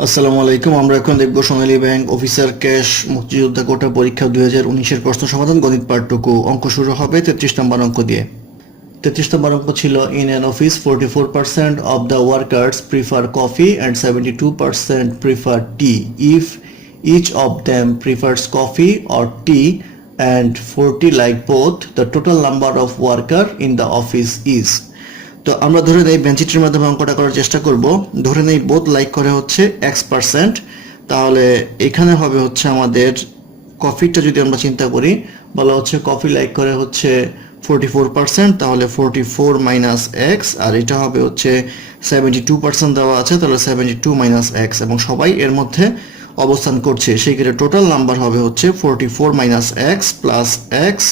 আসসালামু আলাইকুম। আমরা এখন দেখব সোনালী ব্যাংক অফিসার ক্যাশ মুক্তিযোদ্ধা কোটা পরীক্ষা 2019-এর প্রশ্ন সমাধান গণিত পাঠটুকু। অঙ্ক শুরু হবে 33 নম্বর অঙ্ক দিয়ে। 33 নম্বর অঙ্ক ছিল in an office 44% of the workers prefer coffee and 72% prefer tea. If each of them prefers coffee or tea and 40 like both, the total number of worker in the office is. তো আমরা ধরে নেই বেঞ্চিটির মাধ্যমে অঙ্কটা করার চেষ্টা করব। ধরে নেই বোথ লাইক করে হচ্ছে x%, তাহলে এখানে হবে হচ্ছে আমাদের কফিটা যদি আমরা চিন্তা করি, বলা হচ্ছে কফি লাইক করে হচ্ছে 44%, তাহলে 44 মাইনাস এক্স, আর এটা হবে হচ্ছে 72% দেওয়া আছে, তাহলে 72 মাইনাস এক্স, এবং সবাই এর মধ্যে অবস্থান করছে। সেই ক্ষেত্রে টোটাল নাম্বার হবে হচ্ছে 44 minus x plus x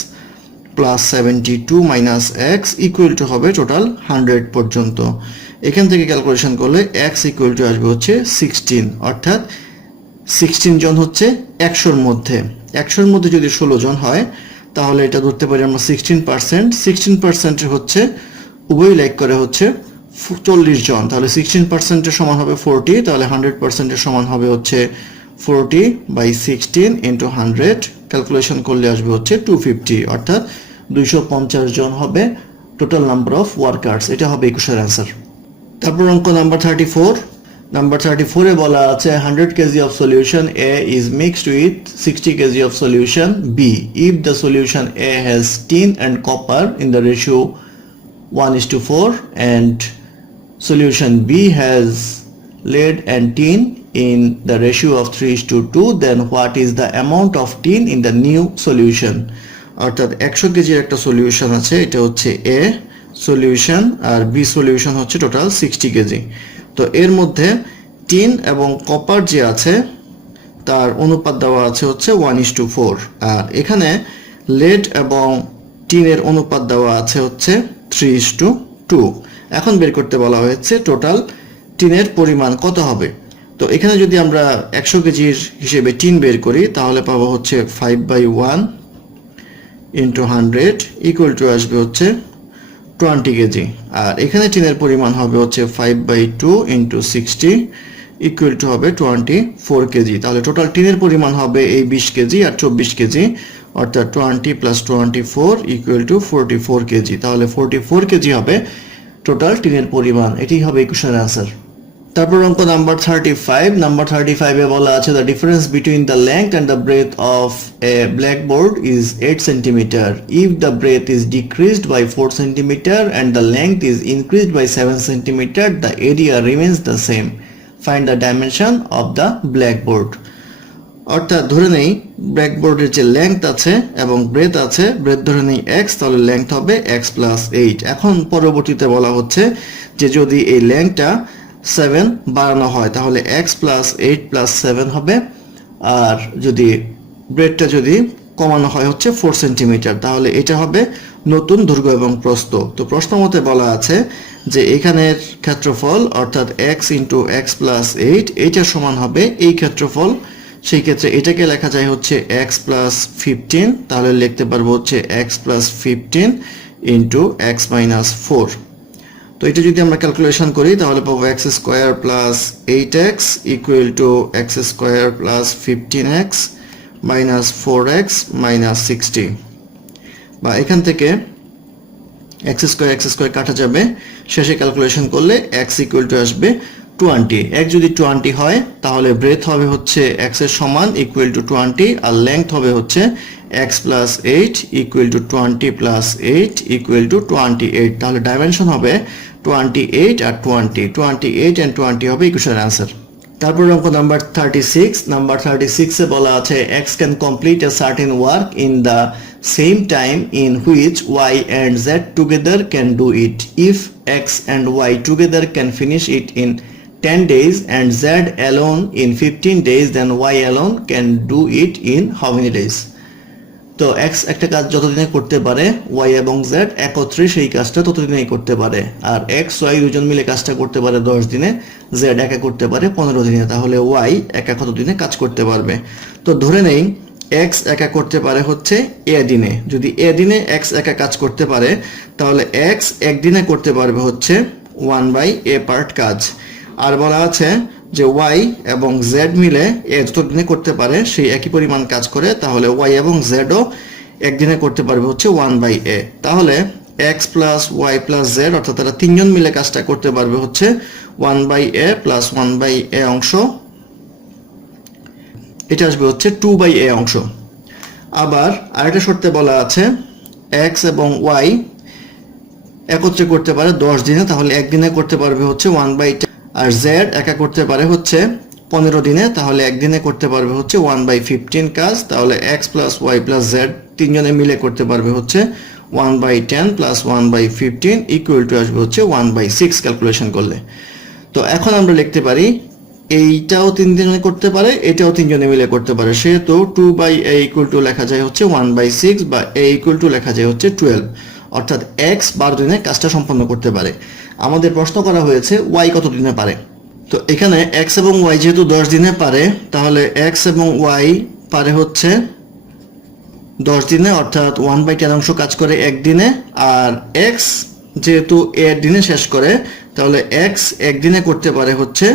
plus 72 minus x equal to হবে টোটাল 100 পর্যন্ত। এখান থেকে ক্যালকুলেশন করলে এক্স ইকুয়াল টু আসবে হচ্ছে 16, অর্থাৎ 16 জন হচ্ছে 100-র মধ্যে। 100-র মধ্যে যদি 16 জন হয় তাহলে এটা ধরতে পারি আমরা 16%। 16% হচ্ছে উভয় লাইক করে হচ্ছে 40 জন, তাহলে 16%-এর সমান হবে 40, তাহলে 100%-এর সমান হবে হচ্ছে 40 বাই 16 ইন্টু 100। ক্যালকুলেশন করলে আসবে হচ্ছে 250, অর্থাৎ 250 জন হবে টোটাল নাম্বার অফ ওয়ার্কার্স। এটা হবে 21-এর অ্যান্সার। তারপর অঙ্ক নাম্বার 34। নাম্বার 34-এ বলা আছে 100 kg of solution A is mixed with 60 kg of solution B. If the solution A has tin and copper in the ratio 1:4 and solution B has lead and tin in the ratio of 3:2, then what is the amount of tin in the new solution? অর্থাৎ 100 কেজির একটা solution আছে, এটা হচ্ছে A solution, আর B solution হচ্ছে total 60 KG. তো এর মধ্যে টিন এবং কপার যে আছে তার অনুপাত দেওয়া আছে হচ্ছে 1:4, আর এখানে লেড এবং টিনের অনুপাত দেওয়া আছে হচ্ছে 3:2। এখন বের করতে বলা হয়েছে টোটাল টিনের পরিমাণ কত হবে। তো এখানে যদি আমরা 100 কেজির হিসেবে টিন বের করি তাহলে পাবো হচ্ছে 5/1 ইন্টু 100 ইকুয়াল টু আসবে হচ্ছে 20 কেজি, আর এখানে টিনের পরিমাণ হবে হচ্ছে 5/2 ইন্টু 60 ইকুয়াল টু হবে 24 কেজি। তাহলে টোটাল টিনের পরিমাণ হবে এই 20 কেজি আর 24 কেজি, অর্থাৎ 20 প্লাস 24 ইকুয়াল টু 44 কেজি। তাহলে 44 কেজি হবে টোটাল টিনের পরিমাণ। এটি হবে 21-এর অ্যান্সার। তারপর অঙ্ক নাম্বার 35। নাম্বার 35-এ বলা আছে the difference between the length and the breadth of a blackboard is 8 centimetre. If the breadth is decreased by 4 centimetre and the length is increased by 7 centimetre, the area remains the same. Find the dimension of the blackboard. অর্থাৎ ধরে নেই ব্ল্যাকবোর্ডের যে length আছে এবং breadth আছে, breadth ধরে নেই x, তাহলে লেংথ হবে এক্স প্লাস 8। এখন পরবর্তীতে বলা হচ্ছে যে যদি এই লেংথটা 7 বাড়ানো হয় তাহলে এক্স প্লাস 8 প্লাস 7 হবে, আর যদি ব্রেথটা যদি কমানো হয় হচ্ছে 4 সেন্টিমিটার, তাহলে এটা হবে নতুন দৈর্ঘ্য এবং প্রস্থ। তো প্রশ্ন মতে বলা আছে যে এখানের ক্ষেত্রফল অর্থাৎ এক্স ইন্টু এক্স প্লাস 8 এইটার সমান হবে এই ক্ষেত্রফল। সেই ক্ষেত্রে এটাকে লেখা যায় হচ্ছে এক্স প্লাস 15, তাহলে লিখতে পারবো হচ্ছে x plus 15 into x minus 4। তো এটা যদি আমরা ক্যালকুলেশন করি তাহলে পাবো x square plus 8x equal to x square plus 15x minus 4x minus 60, বা এখান থেকে এক্স স্কোয়ার কাটা যাবে, শেষে ক্যালকুলেশন করলে এক্স ইকুয়াল টু আসবে 20। এক্স যদি 20 হয় তাহলে ব্রেথ হবে হচ্ছে এক্স এর সমান ইকুয়াল টু 20, আর লেংথ হবে হচ্ছে x plus 8 equal two 20 plus 8 equal two 28। তাহলে ডাইমেনশন হবে 28 আর 20, 28 and 20 হবে 21-এর অ্যান্সার। তারপর অঙ্ক নাম্বার 36। নাম্বার 36-এ বলা আছে X can complete a certain work in the same time in which Y and Z together can do it. If X and Y together can finish it in 10 days and z alone in 15 days, then y alone can do it in how many days? তো x একটা কাজ যতদিনে করতে পারে y এবং z একত্রে সেই কাজটা ততদিনেই করতে পারে, আর x y দুজন মিলে কাজটা করতে পারে 10 দিনে, z একা করতে পারে 15 দিনে, তাহলে y একা কত দিনে কাজ করতে পারবে। তো ধরে নেই x একা করতে পারে হচ্ছে a দিনে। যদি a দিনে x একা কাজ করতে পারে তাহলে x একদিনে করতে পারবে হচ্ছে 1/a পার্ট কাজ। আর বলা আছে যে ওয়াই এবং জেড মিলে যত দিনে করতে পারে সেই একই পরিমাণ কাজ করে, তাহলে ওয়াই এবং জেডও একদিনে করতে পারবে হচ্ছে 1/a। তাহলে X plus Y plus Z অর্থাৎ তারা তিনজন মিলে কাজটা করতে পারবে হচ্ছে 1/a প্লাস 1/a অংশ, এটা আসবে হচ্ছে 2/a অংশ। আবার আরেকটা শর্তে বলা আছে এক্স এবং ওয়াই একত্রে করতে পারে 10 দিনে, তাহলে একদিনে করতে পারবে হচ্ছে 1/10, আর জেড একা করতে পারে হচ্ছে 15 দিনে, তাহলে একদিনে করতে পারবে হচ্ছে 1/15 কাজ। তাহলে X plus Y plus Z তিনজনে মিলে করতে পারবে হচ্ছে 1/10 প্লাস 1/15 ইকুয়াল টু আসবে হচ্ছে 1/6 ক্যালকুলেশন করলে। তো এখন আমরা লিখতে পারি এইটাও তিনজনে করতে পারে, এটাও তিনজনে মিলে করতে পারে, সেহেতু 2/a ইকুয়াল টু লেখা যায় হচ্ছে 1/6 বা a ইকুয়াল টু লেখা যায় হচ্ছে 12, অর্থাৎ এক্স 12 দিনে কাজটা সম্পন্ন করতে পারে। আমাদের প্রশ্ন করা হয়েছে ওয়াই কত দিনে পারে। তো এখানে এক্স এবং ওয়াই যেহেতু 10 দিনে পারে, তাহলে এক্স এবং ওয়াই পারে হচ্ছে 10 দিনে, অর্থাৎ 1/10 অংশ কাজ করে একদিনে। আর এক্স যেহেতু এর দিনে শেষ করে, তাহলে এক্স একদিনে করতে পারে হচ্ছে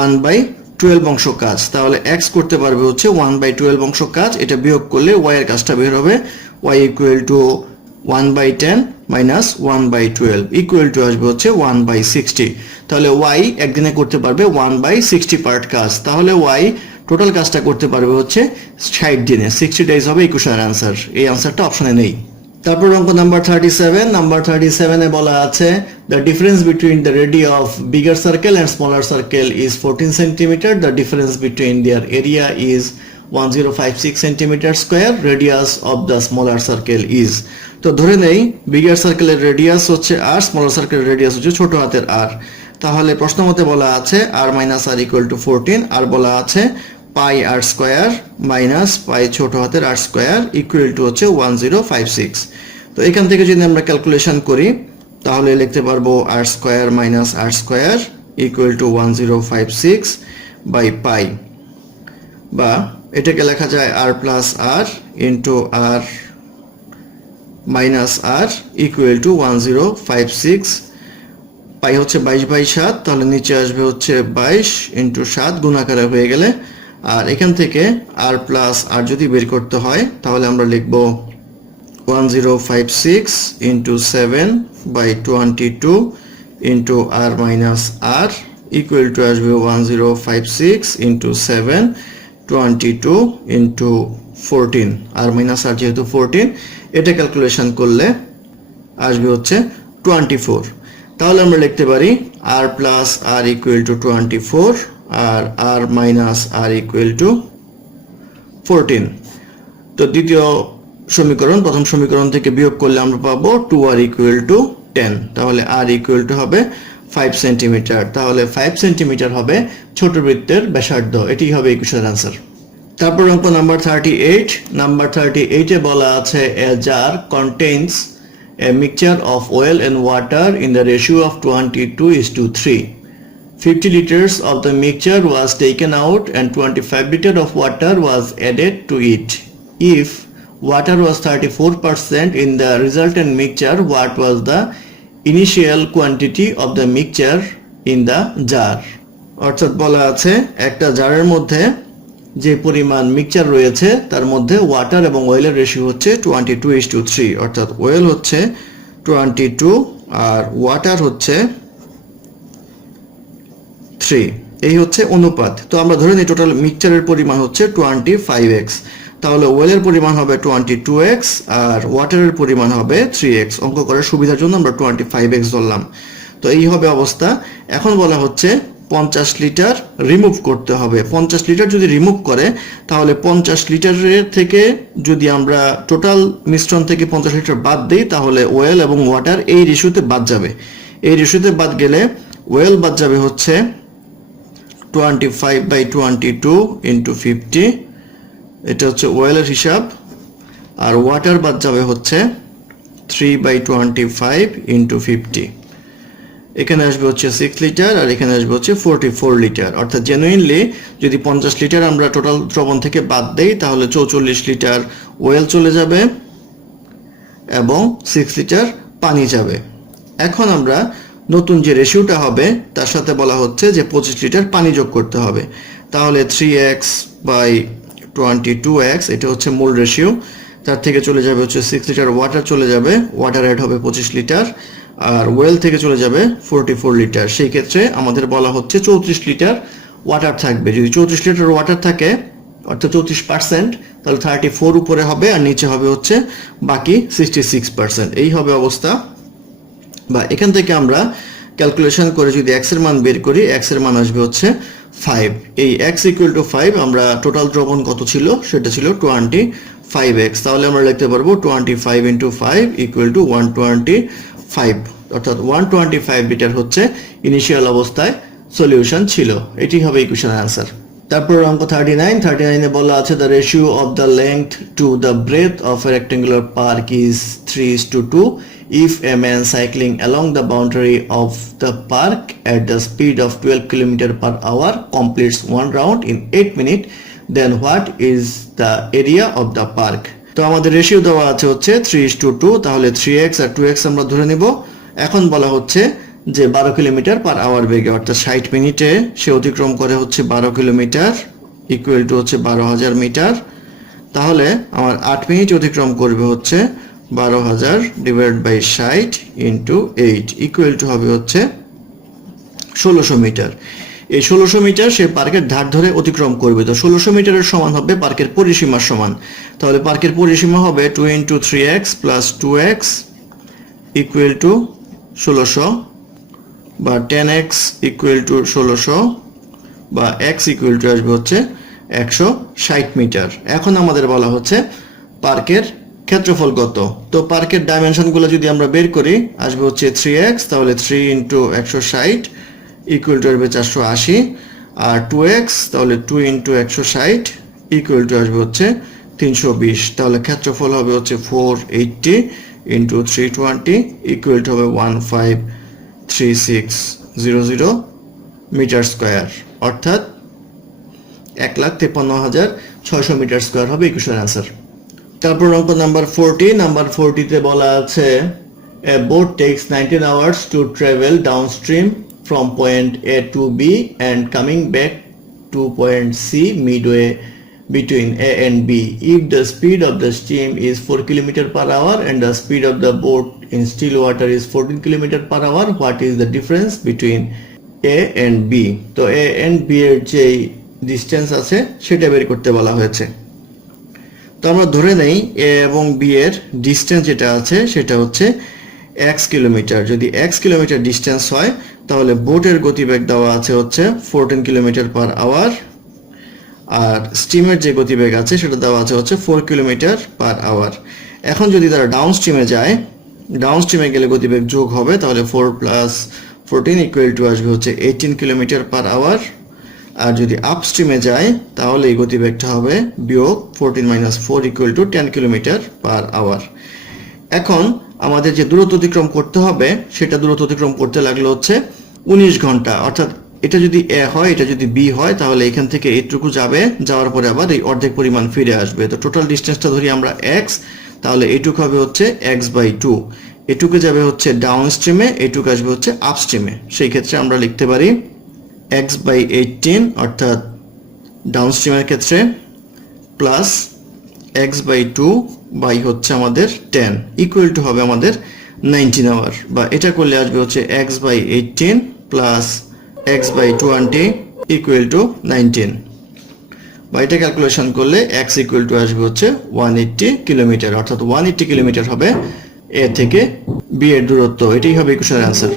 1/12 অংশ কাজ। তাহলে এক্স করতে পারবে হচ্ছে 1/12 অংশ কাজ, এটা বিয়োগ করলে ওয়াই এর কাজটা বের হবে Y equal to 1/10 minus 1/12 equal to আসবে হচ্ছে 1/60। তাহলে ওয়াই একদিনে করতে পারবে 1/60 পার্ট কাজ, তাহলে ওয়াই টোটাল কাজটা করতে পারবে হচ্ছে 60 দিনে, 60 ডেজ হবে ইকুয়েশনের অ্যান্সার। এই অ্যান্সারটা অপশনে নেই। তারপর অঙ্ক নাম্বার 37। নাম্বার 37 এ বলা আছে the difference between the radia of bigger circle and smaller circle is 14 centimetre, the difference between their area is 1056 centimetre square, radius of the smaller circle is. তো ধরে নেই বিগার সার্কেলের রেডিয়াস হচ্ছে আর, smaller সার্কেলের radius হচ্ছে ছোট হাতের আর। তাহলে প্রশ্ন মতে বলা আছে আর মাইনাস আর ইকুয়াল টু 14, আর বলা আছে পাই আর স্কোয়ার মাইনাস পাই ছোট হাতের আর স্কোয়ার ইকুয়াল টু হচ্ছে 1056। তো এখান থেকে যদি আমরা ক্যালকুলেশন করি তাহলে লিখতে পারবো r square minus r square equal to 1056 by pi, বা এটাকে লেখা যায় r plus r into r minus r equal to 1056। Pi হচ্ছে 22/7, তাহলে নিচে আসবে হচ্ছে 22 ইন্টু 7 গুণাকারে হয়ে গেলে, আর এখান থেকে আর প্লাস আর যদি বের করতে হয় তাহলে আমরা লিখব 1056 into 7 by 22 into r minus r equal to আসবে 1056 into 7 22 into 14, r minus r যেহেতু 14, এটা ক্যালকুলেশন করলে আসবে হচ্ছে 24। তাহলে আমরা লিখতে পারি r plus r equal to 24 আর r minus r equal to 14। তো দ্বিতীয় সমীকরণ প্রথম সমীকরণ থেকে বিয়োগ করলে আমরা পাবো 2r ইকুয়াল টু 10, তাহলে আর ইকুয়াল টু হবে 5 সেন্টিমিটার, তাহলে 5 সেন্টিমিটার হবে ছোট বৃত্তের ব্যাসার্ধ। এটি হবে ইকুয়েশনের অ্যান্সার। তারপর অঙ্ক নাম্বার 38। নাম্বার 38 এ বলা আছে a jar contains a mixture of oil and water in the ratio of 22:3. 50 liters of the mixture was taken out and 25 liters of water was added to it. If water was 34% in the resultant mixture, what was the initial quantity of the mixture in the jar? অর্থাৎ বলা আছে একটা জারের মধ্যে যে পরিমাণ mixture রয়েছে তার মধ্যে ওয়াটার এবং অয়েলের রেশিও হচ্ছে 22:3, অর্থাৎ অয়েল হচ্ছে 22 আর ওয়াটার হচ্ছে 3, এই হচ্ছে অনুপাত। তো আমরা ধরে নিই টোটাল মিক্সচারের পরিমাণ হচ্ছে 25x, তাহলে অয়েলের পরিমাণ হবে 22x আর ওয়াটারের পরিমাণ হবে 3x। অঙ্ক করার সুবিধার জন্য আমরা 25x ধরলাম। তো এই হবে অবস্থা। এখন বলা হচ্ছে 50 লিটার রিমুভ করতে হবে। 50 লিটার যদি রিমুভ করে তাহলে 50 লিটারের থেকে যদি আমরা টোটাল মিশ্রণ থেকে 50 লিটার বাদ দিই তাহলে ওয়েল এবং ওয়াটার এই রেশিওতে বাদ যাবে। এই রেশিওতে বাদ গেলে ওয়েল বাদ যাবে হচ্ছে 25/22 ইন্টু 50, এটা হচ্ছে ওয়েলের হিসাব, আর ওয়াটার বাদ যাবে হচ্ছে 3/25 ইন্টু 50। এখানে আসবে হচ্ছে 6 লিটার আর এখানে আসবে হচ্ছে 44 লিটার, অর্থাৎ জেনুইনলি যদি 50 লিটার আমরা টোটাল দ্রবণ থেকে বাদ দেই তাহলে 44 লিটার ওয়েল চলে যাবে এবং 6 লিটার পানি যাবে। এখন আমরা নতুন যে রেশিওটা হবে তার সাথে বলা হচ্ছে যে 25 লিটার পানি যোগ করতে হবে। তাহলে 3x বাই 22x এটা হচ্ছে মূল রেশিও, তার থেকে চলে যাবে হচ্ছে 6 লিটার ওয়াটার চলে যাবে, ওয়াটার অ্যাড হবে 25 লিটার, আর ওয়েল থেকে চলে যাবে 44 লিটার। সেই ক্ষেত্রে আমাদের বলা হচ্ছে 34 লিটার ওয়াটার থাকবে। যদি 34 লিটার ওয়াটার থাকে অর্থাৎ 34%, তাহলে 34 উপরে হবে আর নিচে হবে হচ্ছে বাকি 66%। এই হবে অবস্থা। বা এখান থেকে আমরা ক্যালকুলেশন করে যদি x এর মান বের করি, x এর মান আসবে হচ্ছে 5। এই x ইকুয়াল টু 5, আমরা টোটাল দ্রবণ কত ছিল সেটা ছিল 25x। তাহলে আমরা লিখতে পারবো 25 ইন্টু 5 ইকুয়াল টু 125, অর্থাৎ 125 লিটার হচ্ছে ইনিশিয়াল অবস্থায় সলিউশন ছিল। এটি হবে ইকুয়েশনের অ্যান্সার। তারপর অঙ্ক 39 এ বলা আছে the ratio of the length to the breadth of a rectangular park is 3:2 if a man cycling along the boundary of the park at the speed of 12 km per hour completes one round in 8 minutes, then what is the area of the park? তো আমাদের ratio দেওয়া আছে হচ্ছে 3:2, তাহলে 3x আর 2x আমরা ধরে নিব। এখন বলা হচ্ছে যে 12 কিলোমিটার পার আওয়ার বেগে, অর্থাৎ 60 মিনিটে সে অতিক্রম করে হচ্ছে 12 কিলোমিটার, ইকুয়াল টু হচ্ছে 12,000 মিটার। তাহলে আমার 8 মিনিট অতিক্রম করবে হচ্ছে 12,000 divide by 60 into 8 equal to হবে হচ্ছে 1600 মিটার। এই 1600 মিটার সে পার্কের ধার ধরে অতিক্রম করবে। তো 1600 মিটারের সমান হবে পার্কের পরিসীমার সমান। তাহলে পার্কের পরিসীমা হবে 2 into 3x plus 2x equal to 1600, বা 10x ইকুয়াল টু 1600, বা x ইকুয়াল টু আসবে হচ্ছে 160 মিটার। এখন আমাদের বলা হচ্ছে পার্কের ক্ষেত্রফল কত। তো পার্কের ডাইমেনশনগুলো যদি আমরা বের করি আসবে হচ্ছে 3x, তাহলে 3 ইন্টু 160 ইকুয়াল টু আসবে 480, আর 2x তাহলে 2 ইন্টু 160 ইকুয়াল টু আসবে হচ্ছে 320। তাহলে ক্ষেত্রফল হবে হচ্ছে 480 ইন্টু 320 ইকুয়াল টু হবে 153600 মিটার স্কোয়ার, অর্থাৎ 1,53,600 মিটার স্কোয়ার হবে ইকুয়েশন অ্যান্সার। তারপর অঙ্ক নাম্বার 40 তে বলা আছে a boat takes 19 hours to travel downstream from point A to B and coming back to point C midway between A and B. If the speed of the steam is 4 km per hour and the speed of the boat in still water is 14 km per hour, what is the difference between A and B? তো A and B এর যে distance আছে সেটা বের করতে বলা হয়েছে। তো আমরা ধরে নেই A এবং B এর ডিসটেন্স যেটা আছে সেটা হচ্ছে x কিলোমিটার। যদি x কিলোমিটার ডিসটেন্স হয় তাহলে বোটের গতিবেগ দেওয়া আছে হচ্ছে 14 কিলোমিটার পার আওয়ার, আর স্টিমের যে গতিবেগ আছে সেটা দেওয়া আছে হচ্ছে 4 কিলোমিটার পার আওয়ার। এখন যদি তারা ডাউন স্ট্রিমে যায়, ডাউন স্ট্রিমে গেলে গতিবেগ যোগ হবে, তাহলে 4 প্লাস 14 ইকুয়াল টু আসবে হচ্ছে 18 কিলোমিটার পার আওয়ার। আর যদি আপস্ট্রিমে যায় তাহলে এই গতিবেগটা হবে বিয়োগ 14 minus 4 equal to 10 kilometre per hour. এখন আমাদের যে দূরত্ব অতিক্রম করতে হবে সেটা দূরত্ব অতিক্রম করতে লাগলো হচ্ছে 19 ঘন্টা, অর্থাৎ এটা যদি A হয় এটা যদি B হয় তাহলে এখান থেকে এইটুকু যাবে, যাওয়ার পরে আবার এই অর্ধেক পরিমাণ ফিরে আসবে। তো টোটাল ডিসটেন্সটা ধরি আমরা x, তাহলে এইটুকু হবে হচ্ছে x/2, এটুকু যাবে হচ্ছে ডাউন স্ট্রিমে, এইটুকু আসবে হচ্ছে আপ স্ট্রিমে। সেই ক্ষেত্রে আমরা লিখতে পারি x/18 অর্থাৎ ডাউন স্ট্রিমের ক্ষেত্রে প্লাস x/2 বাই হচ্ছে আমাদের 10 ইকুয়াল টু হবে আমাদের 19 আওয়ার, বা এটা করলে আসবে হচ্ছে x/18 plus x/20 equal to 19, বা এটা ক্যালকুলেশন করলে x ইকুয়াল টু আসবে হচ্ছে 180 কিলোমিটার, অর্থাৎ 180 কিলোমিটার হবে A থেকে B এর দূরত্ব। এটাই হবে ইকুয়েশনের অ্যান্সার।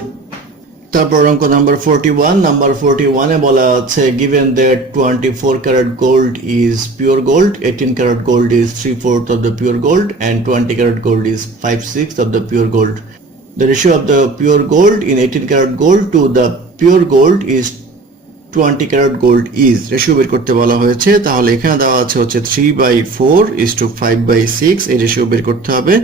তারপর অঙ্ক নাম্বার 41 এ বলা আছে given that 24 karat gold is pure gold, 18 karat gold is 3/4 of the pure gold and 20 karat gold is 5/6 of the pure gold. The ratio of the pure gold in 18 karat gold to the pure gold is 20 karat gold is, ratio বের করতে বলা হয়েছে। তাহলে এখানে দেওয়া আছে হচ্ছে 3/4 is to 5/6, এই রেশিও বের করতে হবে।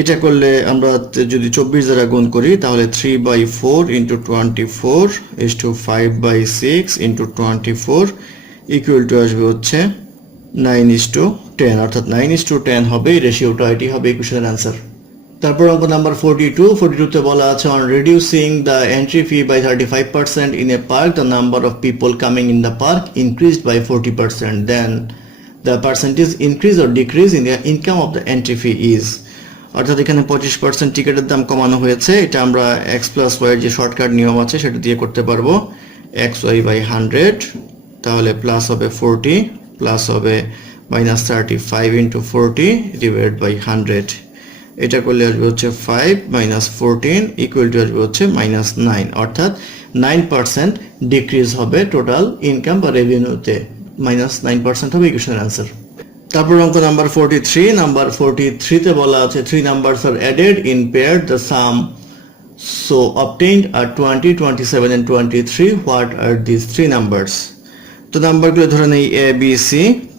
এটা করলে আমরা যদি 24 দ্বারা গুণ করি তাহলে 3/4 into 24 is to 5/6 into 24 equal to আসবে হচ্ছে 9:10, অর্থাৎ 9:10 হবে এই রেশিওটা। এটি হবে ইকুয়েশনের অ্যান্সার। তারপর অঙ্ক নাম্বার 42 তে বলা আছে on reducing the entry fee by 35% in a park the number of people coming in the park increased by 40%, then the percentage increase or decrease in the income of the entry fee is, অর্থাৎ এখানে 25% টিকিটের দাম কমানো হয়েছে। এটা আমরা x plus y এর যে শর্টকাট নিয়ম আছে সেটা দিয়ে করতে পারবো। xy by 100 তাহলে প্লাস হবে 40 প্লাস হবে মাইনাস 35 into 40 divided by 100, এটা করলে আসবে হচ্ছে 5 মাইনাস 14 ইকুয়াল টু আসবে হচ্ছে মাইনাস 9, অর্থাৎ 9% ডিক্রিজ হবে টোটাল ইনকাম বা রেভিনিউতে, মাইনাস 9% হবে ইকুয়েশনের आंसर। তারপর অঙ্ক নাম্বার 43 তে বলা আছে 3 numbers are added in pair the sum so obtained are 20, 27 and 23, what are these 3 numbers? তো নাম্বারগুলো ধরে নেই a b c,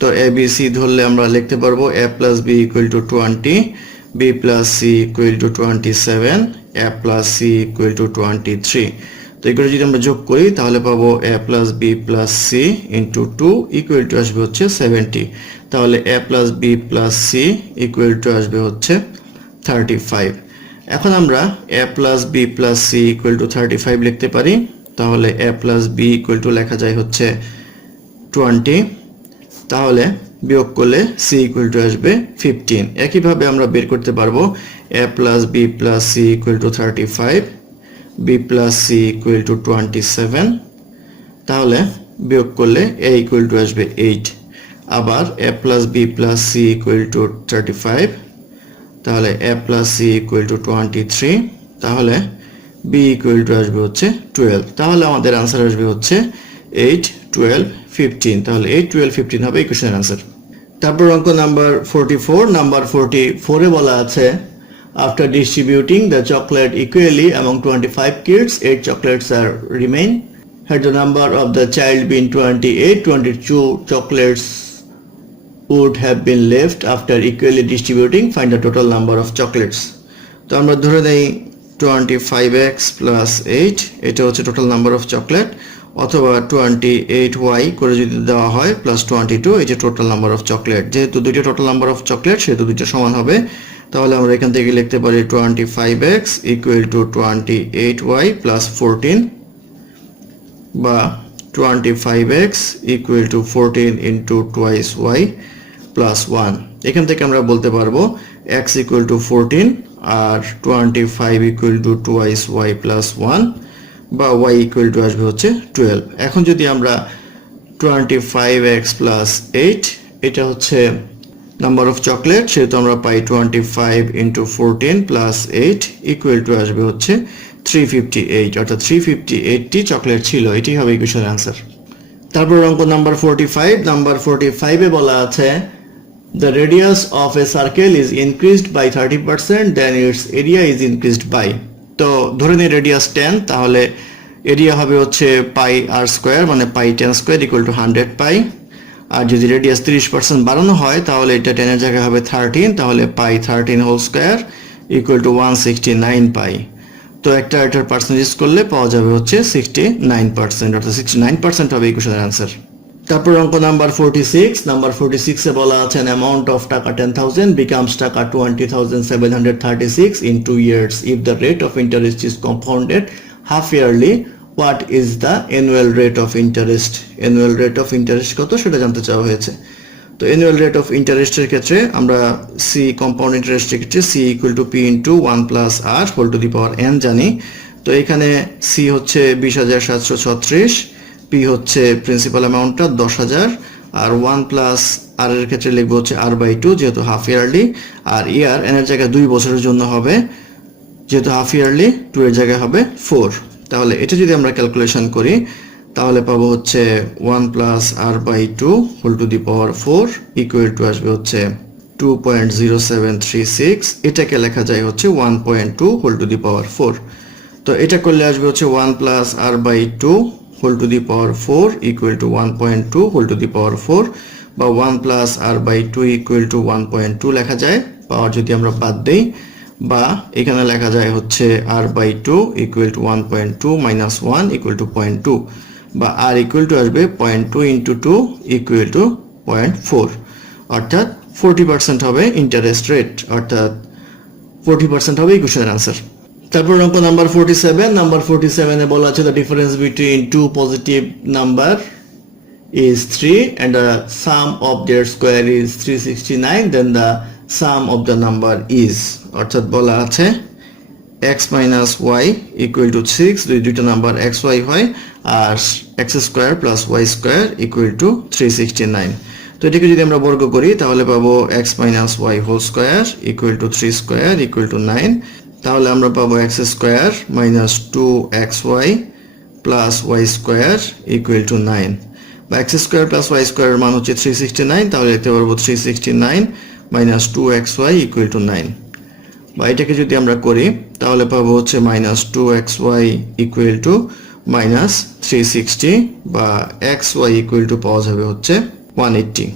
তো a b c ধরলে আমরা লিখতে পারবো a plus b equal to 20, b plus c equal to 27, a plus c equal to 23। তো এগুলো যদি আমরা যোগ করি তাহলে পাবো a plus b plus c into 2 equal to আসবে হচ্ছে 70, তাহলে a plus b plus c equal to আসবে হচ্ছে 35। এখন আমরা a plus b plus c equal to 35 লিখতে পারি, তাহলে a plus b equal to লেখা যায় হচ্ছে 20, তাহলে বিয়োগ করলে c equal to আসবে 15। একইভাবে আমরা বের করতে পারবো a plus b plus c equal to 35, b plus c equal to 27, তাহলে বিয়োগ করলে a equal to আসবে 8। আবার a plus b plus c equal to 35, তাহলে a plus c equal to 23, তাহলে b equal to আসবে হচ্ছে 12, তাহলে আমাদের आंसर আসবে হচ্ছে 8, 12, 15, তাহলে 8, 12, 15 হবে ইকুয়েশনের आंसर। তারপর অঙ্ক নাম্বার 44 এ বলা আছে after distributing the chocolate equally among 25 kids 8 chocolates are remain, had the number of the child been 28, 22 chocolates would have been left after equally distributing, find the total number of chocolates। তো আমরা ধরে নেই 25x plus 8 এটা হচ্ছে total number of chocolate, অথবা 28y করে যদি দেওয়া হয় প্লাস 22 এই যে টোটাল নাম্বার অফ চকলেট, যেহেতু দুইটা টোটাল নাম্বার অফ চকলেট সেহেতু দুইটা সমান হবে, তাহলে আমরা এখান থেকে লিখতে পারি 25x equal to 28y plus 14, বা 25x equal to 14 into twice y plus 1। এখান থেকে আমরা বলতে পারবো x equal to 14 R 25 equal to twice y plus 1, বা y equal to আসবে হচ্ছে 12। এখন যদি আমরা 25x plus 8 এটা হচ্ছে নাম্বার অফ চকলেট, সেহেতু আমরা পাই 25 into 14 plus 8 equal to আসবে হচ্ছে 358, অর্থাৎ 358টি চকলেট ছিল, এটি হবে ইকুয়েশনের आंसर। তারপর অঙ্ক নাম্বার 45 এ বলা আছে the radius of a circle is increased by 30%, then its area is increased by, তো ধরে নিই রেডিয়াস 10, তাহলে এরিয়া হবে হচ্ছে পাই আর স্কয়ার মানে পাই 10 স্কয়ার ইকুয়াল টু 100 পাই, আর যদি রেডিয়াস 30% বাড়ানো হয় তাহলে এটা 10 এর জায়গায় হবে 13, তাহলে পাই 13 হোল স্কয়ার ইকুয়াল টু 169 পাই। তো এটার পার্সেন্টেজ করলে পাওয়া যাবে হচ্ছে 69%, অর্থাৎ 69% হবে ইকুয়েশনের आंसर। তারপর অঙ্ক নাম্বার 46 এ বলা আছে an amount of টাকা 10,000 becomes টাকা 20,736 in 2 years if the rate of interest is compounded half yearly, what is the annual rate of interest? annual rate of interest কত সেটা জানতে চাওয়া হয়েছে। তো annual rate of interest এর ক্ষেত্রে আমরা c compound interest এর ক্ষেত্রে c equal to p into 1 plus r whole to the power n জানি। তো এখানে c হচ্ছে 20,736, p হচ্ছে প্রিন্সিপাল অ্যামাউন্টটা 10,000, আর 1 প্লাস r এর ক্ষেত্রে লিখব হচ্ছে r/2 যেহেতু হাফ ইয়ারলি, আর ইয়ার n এর জায়গায় 2 বছরের জন্য হবে, যেহেতু হাফ ইয়ারলি 2 এর জায়গায় হবে 4। তাহলে এটা যদি আমরা ক্যালকুলেশন করি তাহলে পাবো হচ্ছে 1 plus r/2 whole to the power 4 equal to আসবে হচ্ছে 2.0736, এটাকে লেখা যায় হচ্ছে 1.2 হোল টু দি পাওয়ার 4। তো এটা করলে আসবে হচ্ছে 1 plus r/2 whole to the power 4 equal to 1.2 whole to the power 4, বা 1 প্লাস r/2 ইকুয়াল টু 1.2 লেখা যায়, পাওয়ার যদি আমরা বাদ দেই, বা এখানে লেখা যায় হচ্ছে r/2 equal to 1.2 minus 1 equal to 0.2, বা r ইকুয়াল টু আসবে 0.2 ইন্টু 2 ইকুয়াল টু 0.4, অর্থাৎ 40% হবে ইন্টারেস্ট রেট, অর্থাৎ 40% হবে এই কোশ্চেনের আনসার। তারপর অঙ্ক নাম্বার 47, নাম্বার 47 এ বলা আছে the difference between two positive number is 3 and the sum of their square is 369, then the sum of the number is, অর্থাৎ বলা আছে x minus y equal to 6, দুইটা নাম্বার xy হয়, আর x square plus y square equal to 369। তো এটাকে যদি আমরা বর্গ করি তাহলে পাবো x minus y whole square equal to 3 square equal to 9, তাহলে আমরা পাবো x square minus 2xy plus y square equal to 9, বা x square plus y square এর মান হচ্ছে 369, তাহলে লিখতে পারবো 369 minus 2xy equal to 9, বা এটাকে যদি আমরা করি তাহলে পাবো হচ্ছে minus 2xy equal to minus 360, বা xy equal to পাওয়া যাবে হচ্ছে 180।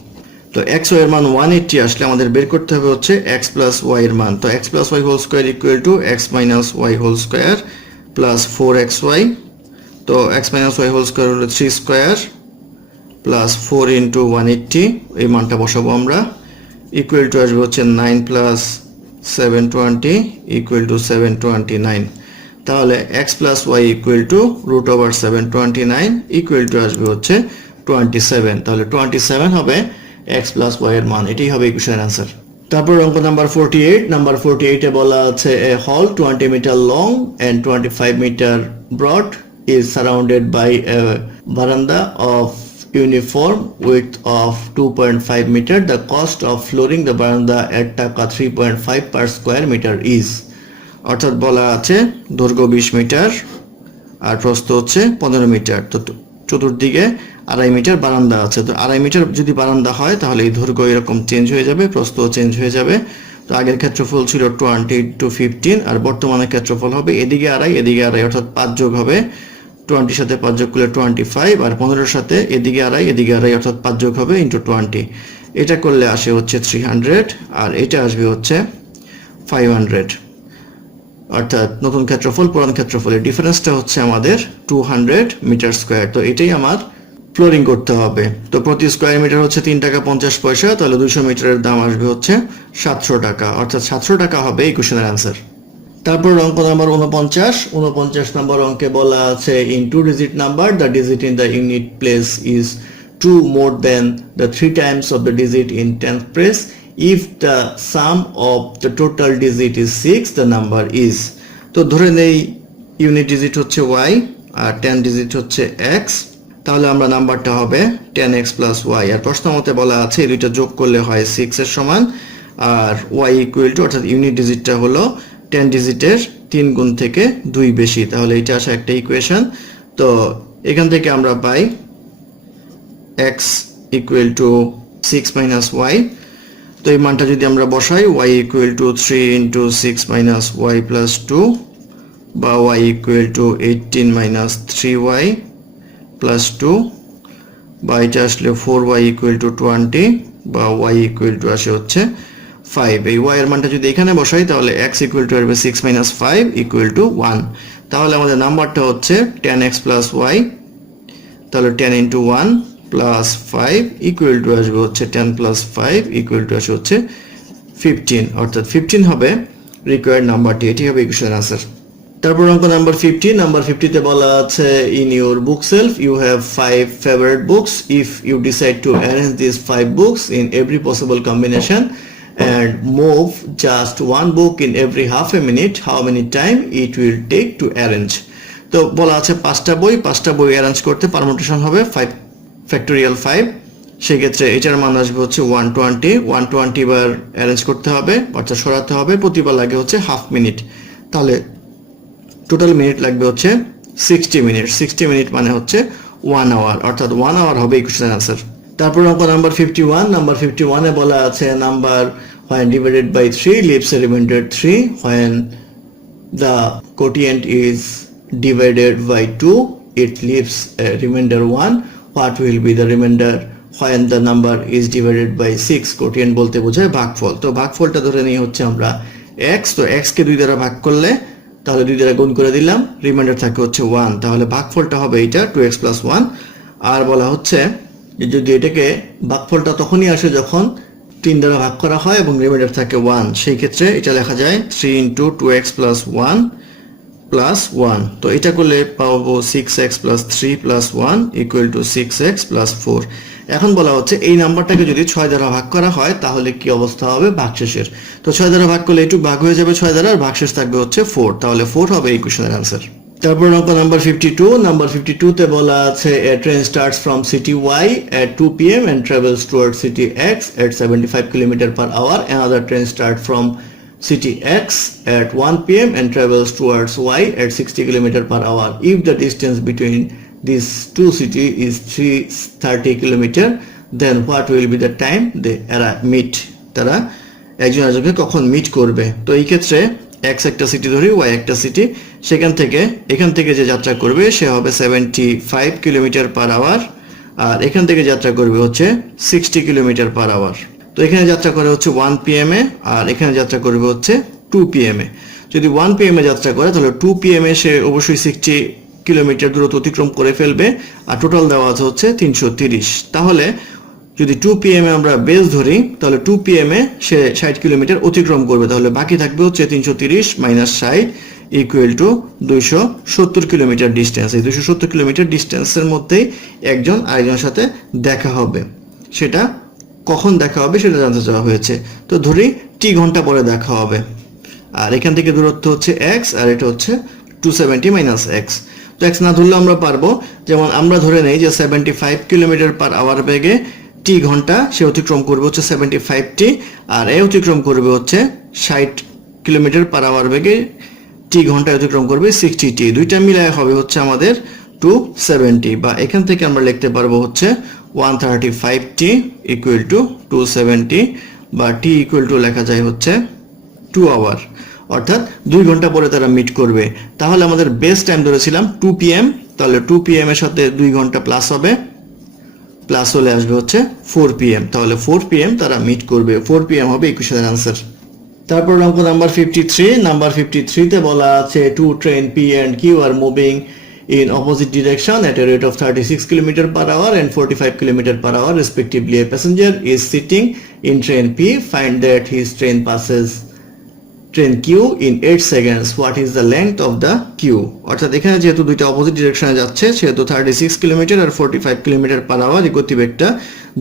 তো xy এর মান 180 আসলে আমাদের বের করতে হবে হচ্ছে x plus y এর মান। তো x plus y whole square equal to x minus y whole square plus 4xy, তো x minus y whole square হলো 3 square প্লাস 4 ইন্টু 180, এই মানটা বসাবো আমরা, ইকুয়াল টু আসবে হচ্ছে 9 প্লাস 720 ইকুয়াল টু 729, তাহলে x plus y equal to root over 729 equal to আসবে হচ্ছে 27, তাহলে 27 হবে x প্লাস y এর মান, এটাই হবে ইকুয়েশনের আনসার। তারপর অঙ্ক নাম্বার 48, নাম্বার 48 এ বলা আছে a hall 20 meter long and 25 meter broad is surrounded by a veranda of uniform width of 2.5 meter. The cost of flooring the veranda at taka 3.5 per square meter is, অর্থাৎ বলা আছে দৈর্ঘ্য 20 metre আর প্রস্থ হচ্ছে 15 metre, তো চতুর্দিকে 2.5 metre বারান্দা আছে। তো 2.5 মিটার যদি বারান্দা হয় তাহলে এই দৈর্ঘ্য এরকম চেঞ্জ হয়ে যাবে, প্রস্থ চেঞ্জ হয়ে যাবে। তো আগের ক্ষেত্রফল ছিল 20 to 15, আর বর্তমানে ক্ষেত্রফল হবে এদিকে 2.5 এদিকে 2.5, অর্থাৎ 5 যোগ হবে 20 সাথে 5 যোগ করলে 25, আর 15 সাথে এদিকে 2.5 এদিকে 2.5, অর্থাৎ 5 যোগ হবে ইন্টু 20, এটা করলে আসে হচ্ছে 300, আর এটা আসবে হচ্ছে 500, অর্থাৎ নতুন ক্ষেত্রফল পুরান ক্ষেত্রফলের ডিফারেন্সটা হচ্ছে আমাদের 200 মিটার স্কয়ার। তো এটাই আমার ফ্লোরিং করতে হবে। তো প্রতি স্কয়ার মিটার হচ্ছে 3 টাকা 50 পয়সা, তাহলে 200 মিটারের দাম আসবে হচ্ছে 700 টাকা, অর্থাৎ 700 টাকা হবে এই কোশ্চেনের আনসার। তারপর অঙ্ক নাম্বার 49 নম্বর অঙ্কে বলা আছে in two digit number the digit in the unit place is 2 more than the 3 times of the digit in 10th place. If the sum of the total digit is 6, the number is, তো ধরে নেই unit digit হচ্ছে y আর 10 digit হচ্ছে x, তাহলে আমরা নাম্বারটা হবে 10x plus y, আর প্রশ্ন মতে বলা আছে এই দুইটা যোগ করলে হয় 6 এর সমান, আর y ইকুয়াল টু, অর্থাৎ ইউনিট ডিজিটটা হলো 10 ডিজিটের 3 গুণ থেকে 2 বেশি, তাহলে এটা আসে একটা ইকুয়েশন। তো এখান থেকে আমরা পাই x equal to 6 minus y, তো এই মানটা যদি আমরা বসাই y equal two 3 into 6 minus y plus 2, বা y equal two 18 minus 3y plus 2, বা এটা আসলে 4y ইকুয়াল টু 20, বা y ইকুয়াল টু আসে হচ্ছে 5। এই y এর মানটা যদি এখানে বসাই তাহলে x ইকুয়াল টু আসবে 6 minus 5 ইকুয়াল টু 1, তাহলে আমাদের নাম্বারটা হচ্ছে 10x plus y, তাহলে 10 ইন্টু 1 প্লাস 5 ইকুয়াল টু আসবে হচ্ছে 10 প্লাস 5 ইকুয়াল টু আসে হচ্ছে 15, অর্থাৎ 15 হবে রিকোয়ার্ড নাম্বারটি, এটি হবে ইকুয়েশনের আনসার। তারপর অঙ্ক নাম্বার 50, নাম্বার 50 তে বলা আছে in your bookshelf you have 5 favourite books, if you decide to arrange this 5 books in every possible combination and move just one book in every half a minute, how many time it will take to arrange? তো বলা আছে 5টা বই arrange করতে permutation হবে 5 factorial 5, সেই ক্ষেত্রে এটার মান আসবে হচ্ছে 120 বার অ্যারেঞ্জ করতে হবে, অর্থাৎ সরাতে হবে, প্রতিবার লাগে হচ্ছে হাফ মিনিট, তাহলে টোটাল মিনিট লাগবে হচ্ছে 60 মিনিট মানে হচ্ছে 1 আওয়ার, অর্থাৎ 1 আওয়ার হবে এই কোশ্চেনের আনসার। তারপর অঙ্ক নাম্বার 51, নাম্বার 51 এ বলা আছে number when divided by 3 leaves a remainder 3, when the quotient is divided by 2 it leaves a remainder 1, what will be the remainder when the number is divided by 6? quotient বলতে বোঝায় ভাগফল। তো ভাগফলটা ধরে নিয়ে হচ্ছে আমরা x, তো x কে 2 দ্বারা ভাগ করলে তাহলে 2 দ্বারা গুণ করে দিলাম, রিমাইন্ডার থাকে হচ্ছে 1, তাহলে ভাগফলটা হবে এটা 2x plus 1। আর বলা হচ্ছে যদি এটাকে ভাগফলটা তখনই আসে যখন 3 দ্বারা ভাগ করা হয় এবং রিমাইন্ডার থাকে 1, সেই ক্ষেত্রে এটা লেখা যায় 3 × 2x + 1 + 1। তো এটা করলে পাবো 6x + 3 + 1 = 6x + 4। এখন বলা হচ্ছে এই নাম্বারটাকে যদি 6 দ্বারা ভাগ করা হয় তাহলে কি অবস্থা হবে ভাগশেষের। তো 6 দ্বারা ভাগ করলে এইটুকু ভাগ হয়ে যাবে 6 দ্বারা, আর ভাগশেষ থাকবে হচ্ছে 4, তাহলে 4 হবে এই কোশ্চেনের आंसर। তারপর অঙ্ক নাম্বার 52। নাম্বার 52 তে বলা আছে a train starts from city Y at 2 p.m. and travels towards city X at 75 km/h. Another train starts from city X at 1 p.m. and travels towards Y at 60 km/h. If the distance between these two cities is 330 km, then what will be the time they meet? তারা একজন আরেকজনকে কখন meet করবে। তো এই ক্ষেত্রে x একটা city ধরি, ওয়াই একটা সিটি, এখান থেকে যে যাত্রা করবে সে হবে 75 km/h, আর এখান থেকে যাত্রা করবে হচ্ছে 60 km/h। তো এখানে যাত্রা করে হচ্ছে 1 p.m. এ, আর এখানে যাত্রা করবে হচ্ছে 2 p.m. এ। যদি 1 p.m. এ যাত্রা করে তাহলে 2 p.m. এ সে অবশ্যই 60 কিলোমিটার দূরত্ব অতিক্রম করে ফেলবে, আর টোটাল দেওয়া আছে হচ্ছে 330। তাহলে যদি 2 p.m. এ আমরা বেস ধরি তাহলে 2 p.m. এ সে 60 কিলোমিটার অতিক্রম করবে, তাহলে বাকি থাকবে হচ্ছে 330 - 60 = 270 কিলোমিটার ডিস্টেন্স। এই 270 কিলোমিটার ডিস্টেন্সের মধ্যেই একজন আরেকজনের সাথে দেখা হবে। সেটা কখন দেখা হবে সেটা জানতে চাওয়া হয়েছে। তো ধরি টি ঘন্টা পরে দেখা হবে, আর এখান থেকে দূরত্ব হচ্ছে x, আর এটা হচ্ছে 270 - x। তো x না ধরলে আমরা পারবো, যেমন আমরা ধরে নেই যে 75 km/h বেগে টি ঘন্টা সে অতিক্রম করবে হচ্ছে 75টি, আর এ অতিক্রম করবে হচ্ছে 60 km/h বেগে টি ঘন্টায় অতিক্রম করবে 60টি। দুইটা মিলায় হবে হচ্ছে আমাদের 270, বা এখান থেকে আমরা লিখতে পারবো হচ্ছে 135t = 270, বা t = লেখা যায় হচ্ছে 2 আওয়ার, অর্থাৎ 2 ঘন্টা পরে তারা মিট করবে। তাহলে আমাদের বেস্ট টাইম ধরেছিলাম 2 p.m, তাহলে 2 p.m এর সাথে 2 ঘন্টা প্লাস হবে, প্লাস চলে আসবে হচ্ছে 4 p.m, তাহলে 4 p.m তারা মিট করবে। 4 p.m হবে এই কোশ্চেনের आंसर। তারপর অঙ্ক নাম্বার 53। নাম্বার 53 তে বলা আছে to train P and Q are moving in opposite direction at a rate of 36 km/h and 45 km/h respectively. A passenger is sitting in train P. Find that his train passes train Q in 8 seconds. What is the length of the Q? অর্থাৎ এখানে যেহেতু দুইটা opposite ডিরেকশনে যাচ্ছে সেহেতু 36 kilometre আর 45 km/h এই গতিবেগটা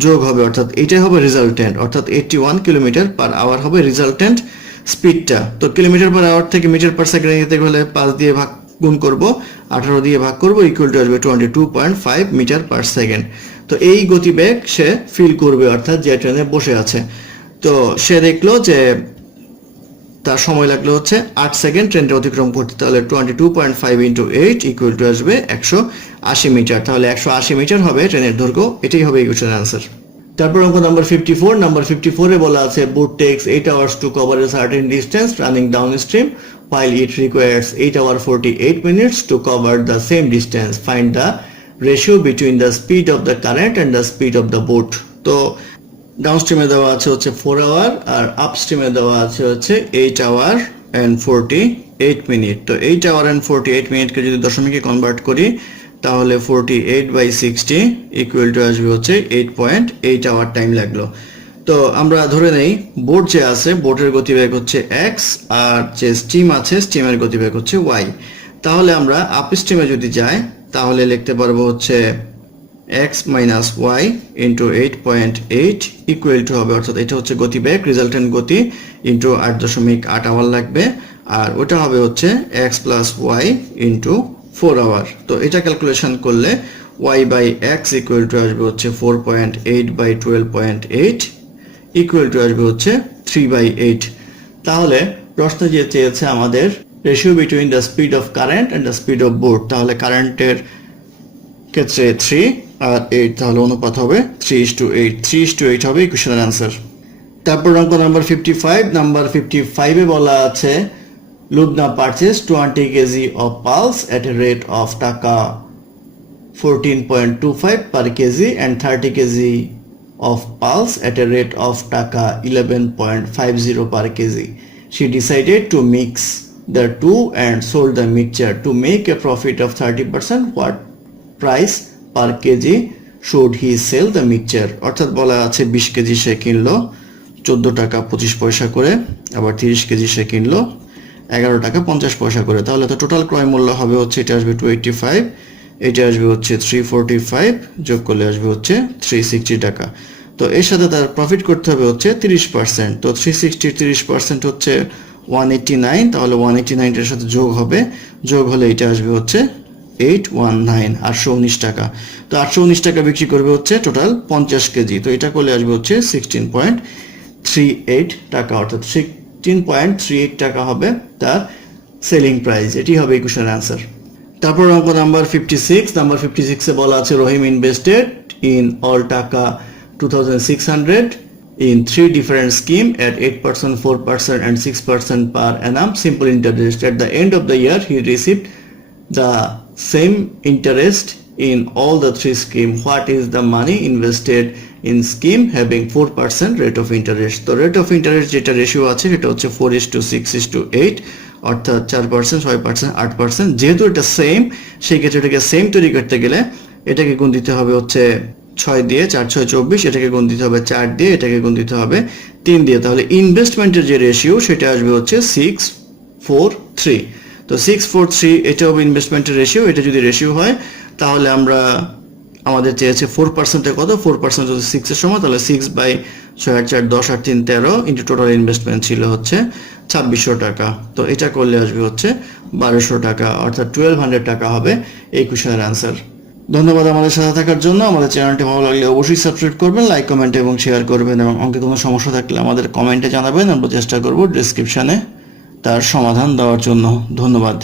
যোগ হবে, অর্থাৎ এটাই হবে রিজাল্টেন্ট, অর্থাৎ 81 km/h হবে রিজাল্টেন্ট স্পিডটা। তো km/h থেকে মিটার/সেকেন্ডে যেতে হলে 5 দিয়ে ভাগ গুণ করব, 18 দিয়ে ভাগ করব, ইকুয়াল টু আসবে 22.5 মিটার/সেকেন্ড। তো এই গতিবেগ সে ফিল করবে, অর্থাৎ যে ট্রেনে বসে আছে। তো সে দেখলো যে তার সময় লাগলো হচ্ছে 8 সেকেন্ড ট্রেনটা অতিক্রম করতে, তাহলে 22.5 × 8 ইকুয়াল টু আসবে 180 মিটার। তাহলে 180 মিটার হবে ট্রেনের দৈর্ঘ্য, এটাই হবে এই কোশ্চেনের आंसर। তারপর অঙ্ক নাম্বার 54। নাম্বার 54 এ বলা আছে boat takes 8 hours to cover a certain distance running downstream while it requires 8 hours 48 minutes to cover the same distance. Find the ratio between the speed of the current and the speed of the boat. তো ডাউনস্ট্রিমে দেওয়া আছে হচ্ছে 4 hour, আর আপস্ট্রিমে দেওয়া আছে হচ্ছে 8 hour and 48 minute। তো 8 hour and 48 মিনিটকে যদি দশমিকে convert করি তাহলে 48/60 ইকুয়াল টু আসবে হচ্ছে 8.8 আওয়ার টাইম লাগলো। তো আমরা ধরে নেই বোট যে আছে বোটের গতিবেগ হচ্ছে x, আর যে স্টিম আছে স্টিমের গতিবেগ হচ্ছে y। তাহলে আমরা আপ স্টিমে যদি যাই তাহলে লিখতে পারবো হচ্ছে x - y × 8.8 ইকুয়াল টু হবে, অর্থাৎ এটা হচ্ছে গতিবেগ রিজাল্টেন্ট গতি ইন্টু 8.8 আওয়ার লাগবে, আর ওটা হবে হচ্ছে x + y × 4 আওয়ার। তো এটা ক্যালকুলেশন করলে y/x ইকুয়াল টু আসবে হচ্ছে 4.8/12.8 ইকুয়াল টু আসবে হচ্ছে 3/8। তাহলে প্রশ্ন যে চেয়েছে আমাদের ratio between the speed of current and the speed of boat, তাহলে কারেন্টের ক্ষেত্রে 3 আর 8, তাহলে অনুপাত হবে 3:8। 3:8 হবে এই কোশ্চেনের आंसर। তারপর অঙ্ক নাম্বার 55। নাম্বার 55 এ বলা আছে Lubna purchased 20 kg of pulse at a rate of টাকা 14.25 per kg and 30 kg of pulse at a rate of টাকা 11.50 per kg. She decided to mix the two and sold the mixture to make a profit of 30%. What price per kg should he sell the mixture? অর্থাৎ বলা আছে 20 KG সে কিনলো 14 টাকা 25 পয়সা করে, আবার 30 KG সে কিনলো 11 টাকা 50 পয়সা করে, তাহলে তো টোটাল ক্রয় মূল্য হবে হচ্ছে, এটা আসবে 285, এটা আসবে হচ্ছে 345, যোগ করলে আসবে হচ্ছে 360 টাকা। তো এর সাথে তার প্রফিট করতে হবে হচ্ছে 30%, তো 360 30% হচ্ছে 189, তাহলে 189 এর সাথে যোগ হবে, যোগ হলে এটা আসবে হচ্ছে 819, 819 টাকা। তো 819 টাকা বিক্রি করবে হচ্ছে টোটাল 50 কেজি, তো এটা করলে আসবে হচ্ছে 16.38 টাকা, অর্থাৎ 16.38 টাকা হবে তার সেলিং প্রাইস। এটি হবে এই কোশ্চেনের অ্যান্সার। তারপর অঙ্ক নাম্বার 56, নাম্বার 56 এ বলা আছে রহিম ইনভেস্টেড ইন অল টাকা 2600 in 3 different scheme at 8%, 4% and 6% per annum simple interest. At the end of the year he received the same interest in all the 3 scheme. What is the money invested in scheme having 4% rate of interest? তো rate of interest যেটা ratio আছে সেটা হচ্ছে 4:6:8, অর্থাৎ 4%, 6%, 8%। যেহেতু এটা same, সেই ক্ষেত্রে এটাকে সেম তৈরি করতে গেলে এটাকে গুণ দিতে হবে হচ্ছে 6 দিয়ে, 4 6 24, এটাকে গুণ দিতে হবে 4 দিয়ে, এটাকে গুণ দিতে হবে 3 দিয়ে, তাহলে ইনভেস্টমেন্টের যে রেশিও সেটা আসবে হচ্ছে 6:4:3। তো 6:4:3 এটা হবে ইনভেস্টমেন্টের রেশিও। এটা যদি রেশিও হয় তাহলে আমরা আমাদের চেয়েছে 4%-এ কত, 4% যদি 6 এর সমান, তাহলে 6/6 আর 4 10 আর 3 13, ইন্টু টোটাল ইনভেস্টমেন্ট ছিল হচ্ছে 2600 টাকা। তো এটা করলে আসবে হচ্ছে 1200 টাকা, অর্থাৎ 1200 টাকা হবে এই কোশ্চেনের অ্যান্সার। ধন্যবাদ আমাদের সাথে থাকার জন্য। আমাদের চ্যানেলটি ভালো লাগলে অবশ্যই সাবস্ক্রাইব করবেন, লাইক কমেন্ট এবং শেয়ার করবেন, এবং অঙ্কে কোনো সমস্যা থাকলে আমাদের কমেন্টে জানাবেন, আমরা চেষ্টা করব ডেসক্রিপশনে তার সমাধান দেওয়ার জন্য। ধন্যবাদ।